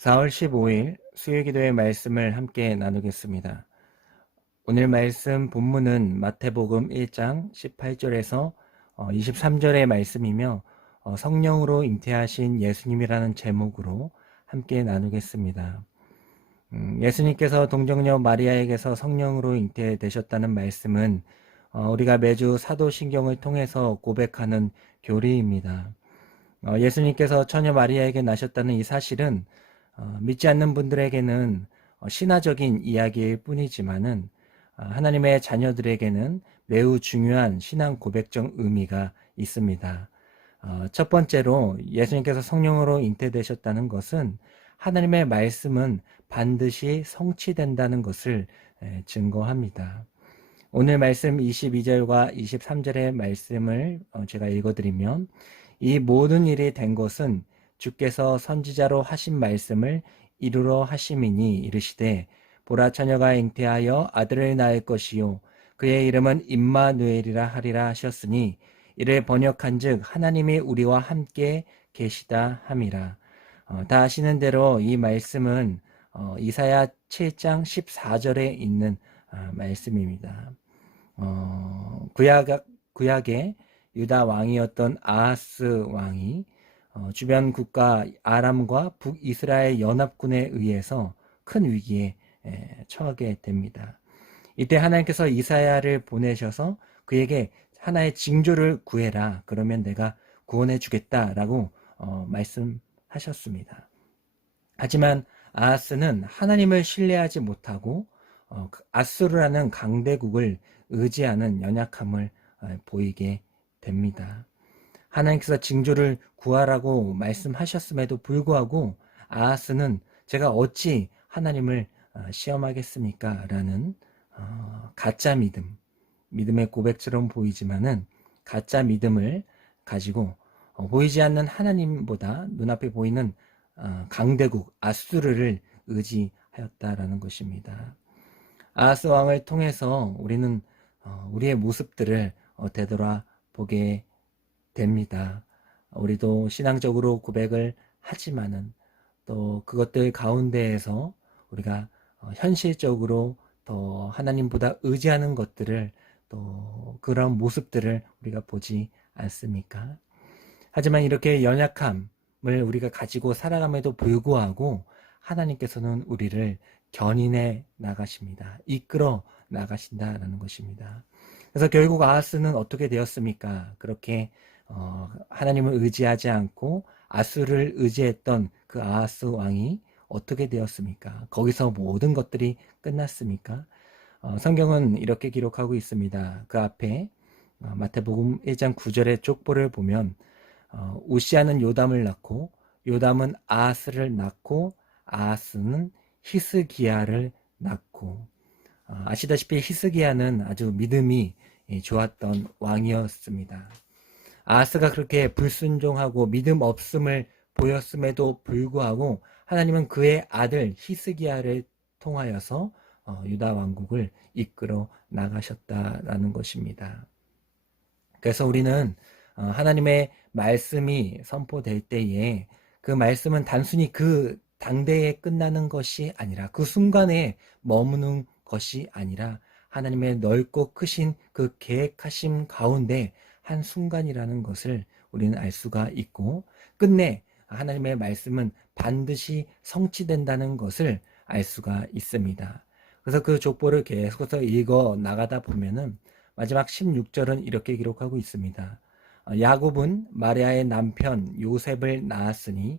4월 15일 수요기도의 말씀을 함께 나누겠습니다. 오늘 말씀 본문은 마태복음 1장 18절에서 23절의 말씀이며 성령으로 잉태하신 예수님이라는 제목으로 함께 나누겠습니다. 예수님께서 동정녀 마리아에게서 성령으로 잉태되셨다는 말씀은 우리가 매주 사도신경을 통해서 고백하는 교리입니다. 예수님께서 처녀 마리아에게 나셨다는 이 사실은 믿지 않는 분들에게는 신화적인 이야기일 뿐이지만은 하나님의 자녀들에게는 매우 중요한 신앙 고백적 의미가 있습니다. 첫 번째로 예수님께서 성령으로 잉태되셨다는 것은 하나님의 말씀은 반드시 성취된다는 것을 증거합니다. 오늘 말씀 22절과 23절의 말씀을 제가 읽어드리면, 이 모든 일이 된 것은 주께서 선지자로 하신 말씀을 이루러 하심이니 이르시되, 보라, 처녀가 잉태하여 아들을 낳을 것이요 그의 이름은 임마누엘이라 하리라 하셨으니, 이를 번역한즉 하나님이 우리와 함께 계시다 함이라. 다 아시는 대로 이 말씀은 이사야 7장 14절에 있는 말씀입니다. 구약의 유다 왕이었던 아하스 왕이 주변 국가 아람과 북이스라엘 연합군에 의해서 큰 위기에 처하게 됩니다. 이때 하나님께서 이사야를 보내셔서 그에게 하나의 징조를 구해라, 그러면 내가 구원해 주겠다라고 말씀하셨습니다. 하지만 아하스는 하나님을 신뢰하지 못하고 아수르라는 강대국을 의지하는 연약함을 보이게 됩니다. 하나님께서 징조를 구하라고 말씀하셨음에도 불구하고 아하스는 제가 어찌 하나님을 시험하겠습니까? 라는 가짜 믿음의 고백처럼 보이지만은 가짜 믿음을 가지고 보이지 않는 하나님보다 눈앞에 보이는 강대국 아수르를 의지하였다라는 것입니다. 아하스 왕을 통해서 우리는 우리의 모습들을 되돌아보게 됩니다. 우리도 신앙적으로 고백을 하지만은 또 그것들 가운데에서 우리가 현실적으로 더 하나님보다 의지하는 것들을, 또 그런 모습들을 우리가 보지 않습니까? 하지만 이렇게 연약함을 우리가 가지고 살아감에도 불구하고 하나님께서는 우리를 견인해 나가십니다. 이끌어 나가신다라는 것입니다. 그래서 결국 아하스는 어떻게 되었습니까? 그렇게 하나님을 의지하지 않고 아수를 의지했던 그 아하스 왕이 어떻게 되었습니까? 거기서 모든 것들이 끝났습니까? 성경은 이렇게 기록하고 있습니다. 그 앞에 마태복음 1장 9절의 족보를 보면, 우시아는 요담을 낳고 요담은 아하스를 낳고 아하스는 히스기야를 낳고, 아시다시피 히스기야는 아주 믿음이 좋았던 왕이었습니다. 아하스가 그렇게 불순종하고 믿음 없음을 보였음에도 불구하고 하나님은 그의 아들 히스기야를 통하여서 유다 왕국을 이끌어 나가셨다라는 것입니다. 그래서 우리는 하나님의 말씀이 선포될 때에 그 말씀은 단순히 그 당대에 끝나는 것이 아니라, 그 순간에 머무는 것이 아니라 하나님의 넓고 크신 그 계획하심 가운데 한 순간이라는 것을 우리는 알 수가 있고, 끝내 하나님의 말씀은 반드시 성취된다는 것을 알 수가 있습니다. 그래서 그 족보를 계속해서 읽어 나가다 보면은 마지막 16절은 이렇게 기록하고 있습니다. 야곱은 마리아의 남편 요셉을 낳았으니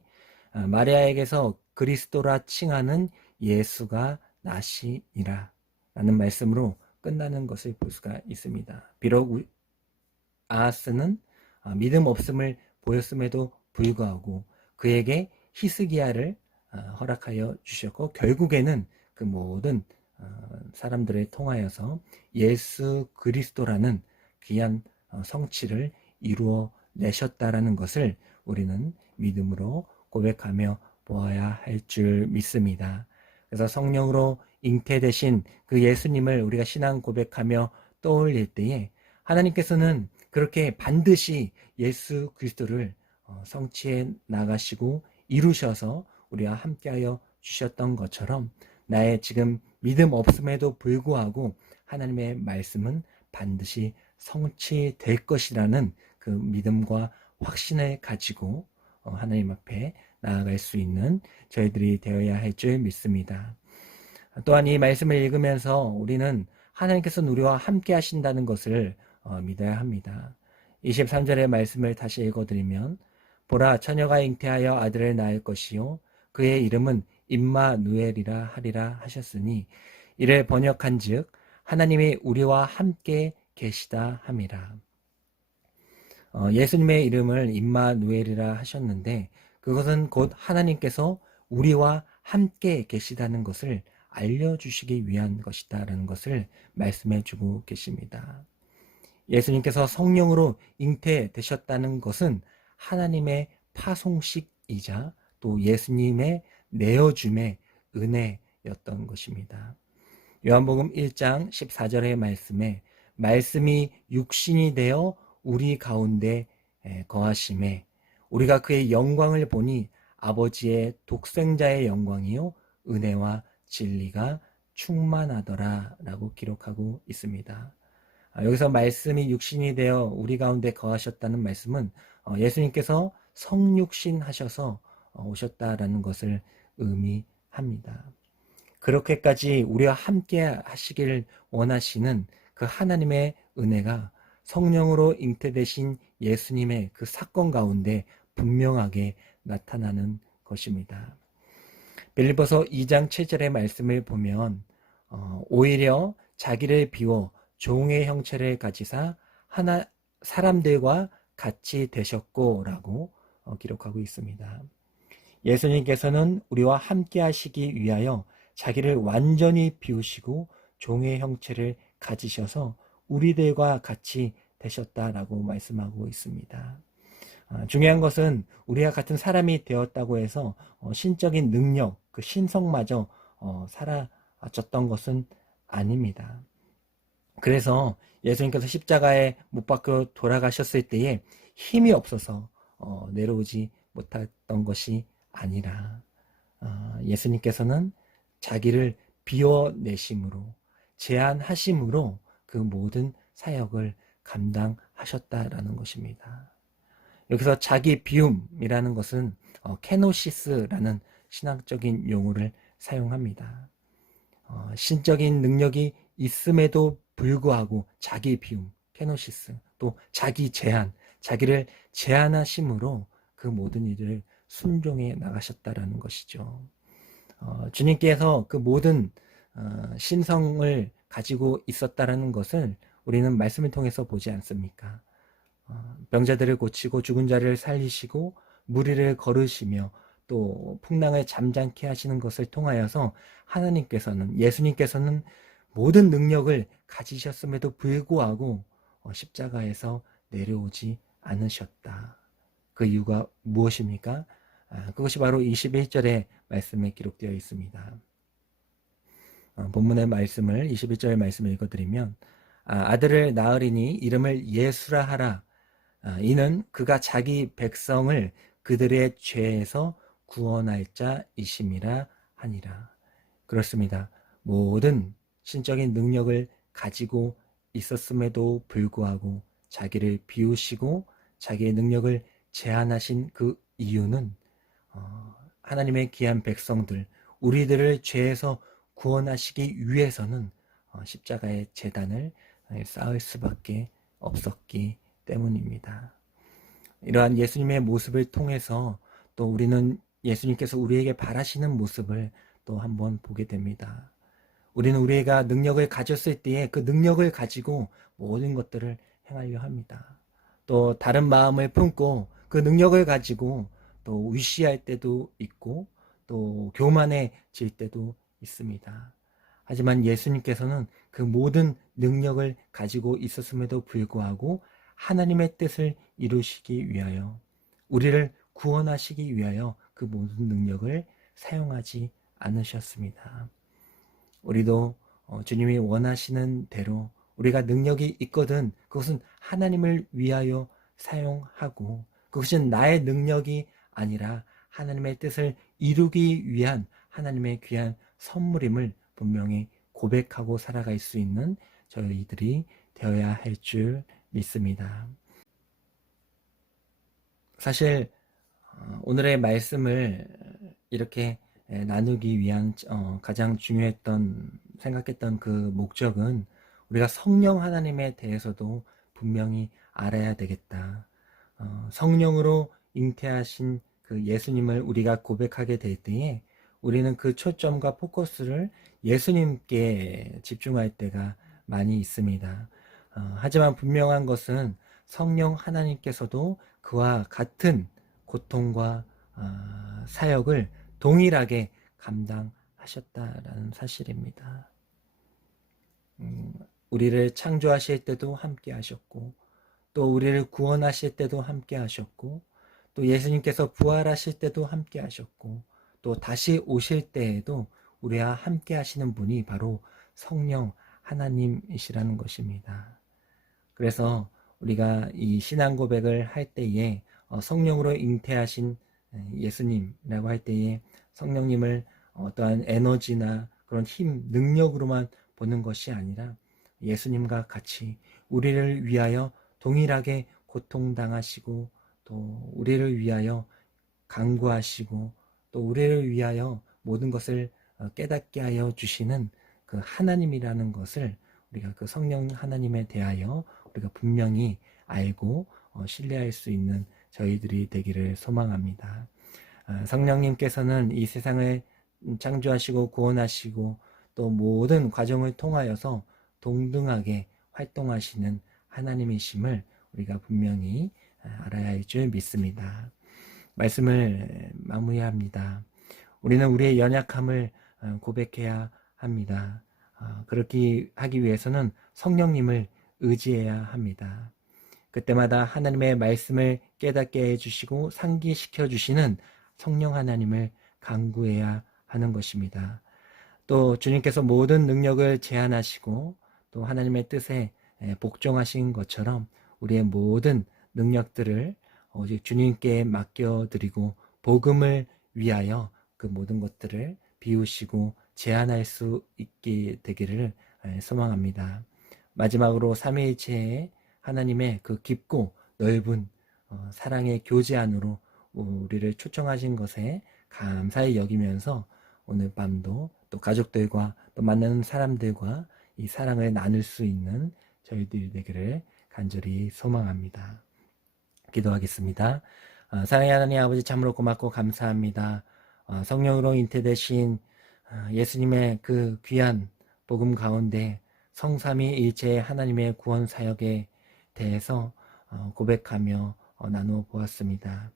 마리아에게서 그리스도라 칭하는 예수가 나시니라 라는 말씀으로 끝나는 것을 볼 수가 있습니다. 비록 아하스는 믿음 없음을 보였음에도 불구하고 그에게 히스기야를 허락하여 주셨고, 결국에는 그 모든 사람들을 통하여서 예수 그리스도라는 귀한 성취를 이루어 내셨다라는 것을 우리는 믿음으로 고백하며 보아야 할 줄 믿습니다. 그래서 성령으로 잉태되신 그 예수님을 우리가 신앙 고백하며 떠올릴 때에 하나님께서는 그렇게 반드시 예수 그리스도를 성취해 나가시고 이루셔서 우리와 함께하여 주셨던 것처럼 나의 지금 믿음 없음에도 불구하고 하나님의 말씀은 반드시 성취될 것이라는 그 믿음과 확신을 가지고 하나님 앞에 나아갈 수 있는 저희들이 되어야 할 줄 믿습니다. 또한 이 말씀을 읽으면서 우리는 하나님께서 우리와 함께 하신다는 것을 믿어야 합니다. 23절의 말씀을 다시 읽어드리면 보라 처녀가 잉태하여 아들을 낳을 것이요 그의 이름은 임마누엘이라 하리라 하셨으니 이를 번역한즉 하나님이 우리와 함께 계시다 함이라. 예수님의 이름을 임마누엘이라 하셨는데 그것은 곧 하나님께서 우리와 함께 계시다는 것을 알려주시기 위한 것이다라는 것을 말씀해 주고 계십니다. 예수님께서 성령으로 잉태되셨다는 것은 하나님의 파송식이자 또 예수님의 내어줌의 은혜였던 것입니다. 요한복음 1장 14절의 말씀에 말씀이 육신이 되어 우리 가운데 거하심에 우리가 그의 영광을 보니 아버지의 독생자의 영광이요 은혜와 진리가 충만하더라 라고 기록하고 있습니다. 여기서 말씀이 육신이 되어 우리 가운데 거하셨다는 말씀은 예수님께서 성육신 하셔서 오셨다라는 것을 의미합니다. 그렇게까지 우리와 함께 하시길 원하시는 그 하나님의 은혜가 성령으로 잉태되신 예수님의 그 사건 가운데 분명하게 나타나는 것입니다. 빌립보서 2장 7절의 말씀을 보면 오히려 자기를 비워 종의 형체를 가지사 사람들과 같이 되셨고 라고 기록하고 있습니다. 예수님께서는 우리와 함께 하시기 위하여 자기를 완전히 비우시고 종의 형체를 가지셔서 우리들과 같이 되셨다라고 말씀하고 있습니다. 중요한 것은 우리와 같은 사람이 되었다고 해서 신적인 능력, 그 신성마저 사라졌던 것은 아닙니다. 그래서 예수님께서 십자가에 못 박혀 돌아가셨을 때에 힘이 없어서 내려오지 못했던 것이 아니라 예수님께서는 자기를 비워내심으로 제한하심으로 그 모든 사역을 감당하셨다라는 것입니다. 여기서 자기 비움이라는 것은 케노시스라는 신학적인 용어를 사용합니다. 신적인 능력이 있음에도 불구하고 자기 비움, 케노시스, 또 자기 제한, 자기를 제한하심으로 그 모든 일을 순종해 나가셨다라는 것이죠. 주님께서 그 모든 신성을 가지고 있었다라는 것을 우리는 말씀을 통해서 보지 않습니까? 병자들을 고치고 죽은 자를 살리시고 무리를 걸으시며 또 풍랑을 잠잠케 하시는 것을 통하여서 하나님께서는 예수님께서는 모든 능력을 가지셨음에도 불구하고 십자가에서 내려오지 않으셨다. 그 이유가 무엇입니까? 그것이 바로 21절의 말씀에 기록되어 있습니다. 본문의 말씀을 21절의 말씀을 읽어드리면 아들을 낳으리니 이름을 예수라 하라. 이는 그가 자기 백성을 그들의 죄에서 구원할 자이심이라 하니라. 그렇습니다. 모든 신적인 능력을 가지고 있었음에도 불구하고 자기를 비우시고 자기의 능력을 제한하신 그 이유는 하나님의 귀한 백성들, 우리들을 죄에서 구원하시기 위해서는 십자가의 제단을 쌓을 수밖에 없었기 때문입니다. 이러한 예수님의 모습을 통해서 또 우리는 예수님께서 우리에게 바라시는 모습을 또 한번 보게 됩니다. 우리는 우리가 능력을 가졌을 때에 그 능력을 가지고 모든 것들을 행하려 합니다. 또 다른 마음을 품고 그 능력을 가지고 또 위시할 때도 있고 또 교만해질 때도 있습니다. 하지만 예수님께서는 그 모든 능력을 가지고 있었음에도 불구하고 하나님의 뜻을 이루시기 위하여 우리를 구원하시기 위하여 그 모든 능력을 사용하지 않으셨습니다. 우리도 주님이 원하시는 대로 우리가 능력이 있거든 그것은 하나님을 위하여 사용하고 그것은 나의 능력이 아니라 하나님의 뜻을 이루기 위한 하나님의 귀한 선물임을 분명히 고백하고 살아갈 수 있는 저희들이 되어야 할 줄 믿습니다. 사실 오늘의 말씀을 이렇게 나누기 위한 가장 중요했던 생각했던 그 목적은 우리가 성령 하나님에 대해서도 분명히 알아야 되겠다. 성령으로 잉태하신 그 예수님을 우리가 고백하게 될 때에 우리는 그 초점과 포커스를 예수님께 집중할 때가 많이 있습니다. 하지만 분명한 것은 성령 하나님께서도 그와 같은 고통과 사역을 동일하게 감당하셨다라는 사실입니다. 우리를 창조하실 때도 함께 하셨고, 또 우리를 구원하실 때도 함께 하셨고, 또 예수님께서 부활하실 때도 함께 하셨고, 또 다시 오실 때에도 우리와 함께 하시는 분이 바로 성령 하나님이시라는 것입니다. 그래서 우리가 이 신앙 고백을 할 때에 성령으로 잉태하신 예수님이라고 할 때에 성령님을 어떠한 에너지나 그런 힘, 능력으로만 보는 것이 아니라 예수님과 같이 우리를 위하여 동일하게 고통당하시고 또 우리를 위하여 간구하시고 또 우리를 위하여 모든 것을 깨닫게 하여 주시는 그 하나님이라는 것을 우리가 그 성령 하나님에 대하여 우리가 분명히 알고 신뢰할 수 있는 저희들이 되기를 소망합니다. 성령님께서는 이 세상을 창조하시고 구원하시고 또 모든 과정을 통하여서 동등하게 활동하시는 하나님이심을 우리가 분명히 알아야 할 줄 믿습니다. 말씀을 마무리합니다. 우리는 우리의 연약함을 고백해야 합니다. 그렇게 하기 위해서는 성령님을 의지해야 합니다. 그때마다 하나님의 말씀을 깨닫게 해주시고 상기시켜 주시는 성령 하나님을 간구해야 하는 것입니다. 또 주님께서 모든 능력을 제한하시고 또 하나님의 뜻에 복종하신 것처럼 우리의 모든 능력들을 오직 주님께 맡겨드리고 복음을 위하여 그 모든 것들을 비우시고 제한할 수 있게 되기를 소망합니다. 마지막으로 삼위일체의 하나님의 그 깊고 넓은 사랑의 교제 안으로 우리를 초청하신 것에 감사히 여기면서 오늘 밤도 또 가족들과 또 만나는 사람들과 이 사랑을 나눌 수 있는 저희들이 되기를 간절히 소망합니다. 기도하겠습니다. 사랑의 하나님 아버지 참으로 고맙고 감사합니다. 성령으로 잉태되신 예수님의 그 귀한 복음 가운데 성삼위일체 하나님의 구원 사역에 대해서 고백하며 나누어 보았습니다.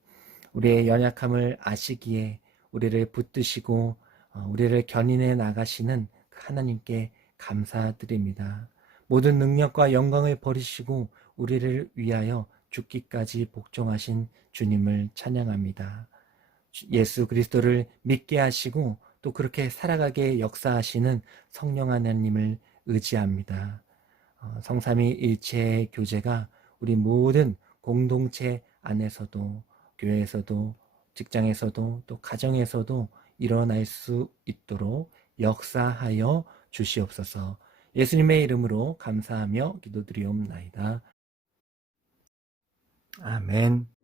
우리의 연약함을 아시기에 우리를 붙드시고 우리를 견인해 나가시는 하나님께 감사드립니다. 모든 능력과 영광을 버리시고 우리를 위하여 죽기까지 복종하신 주님을 찬양합니다. 예수 그리스도를 믿게 하시고 또 그렇게 살아가게 역사하시는 성령 하나님을 의지합니다. 성삼위일체의 교제가 우리 모든 공동체 안에서도 교회에서도 직장에서도 또 가정에서도 일어날 수 있도록 역사하여 주시옵소서. 예수님의 이름으로 감사하며 기도드리옵나이다. 아멘.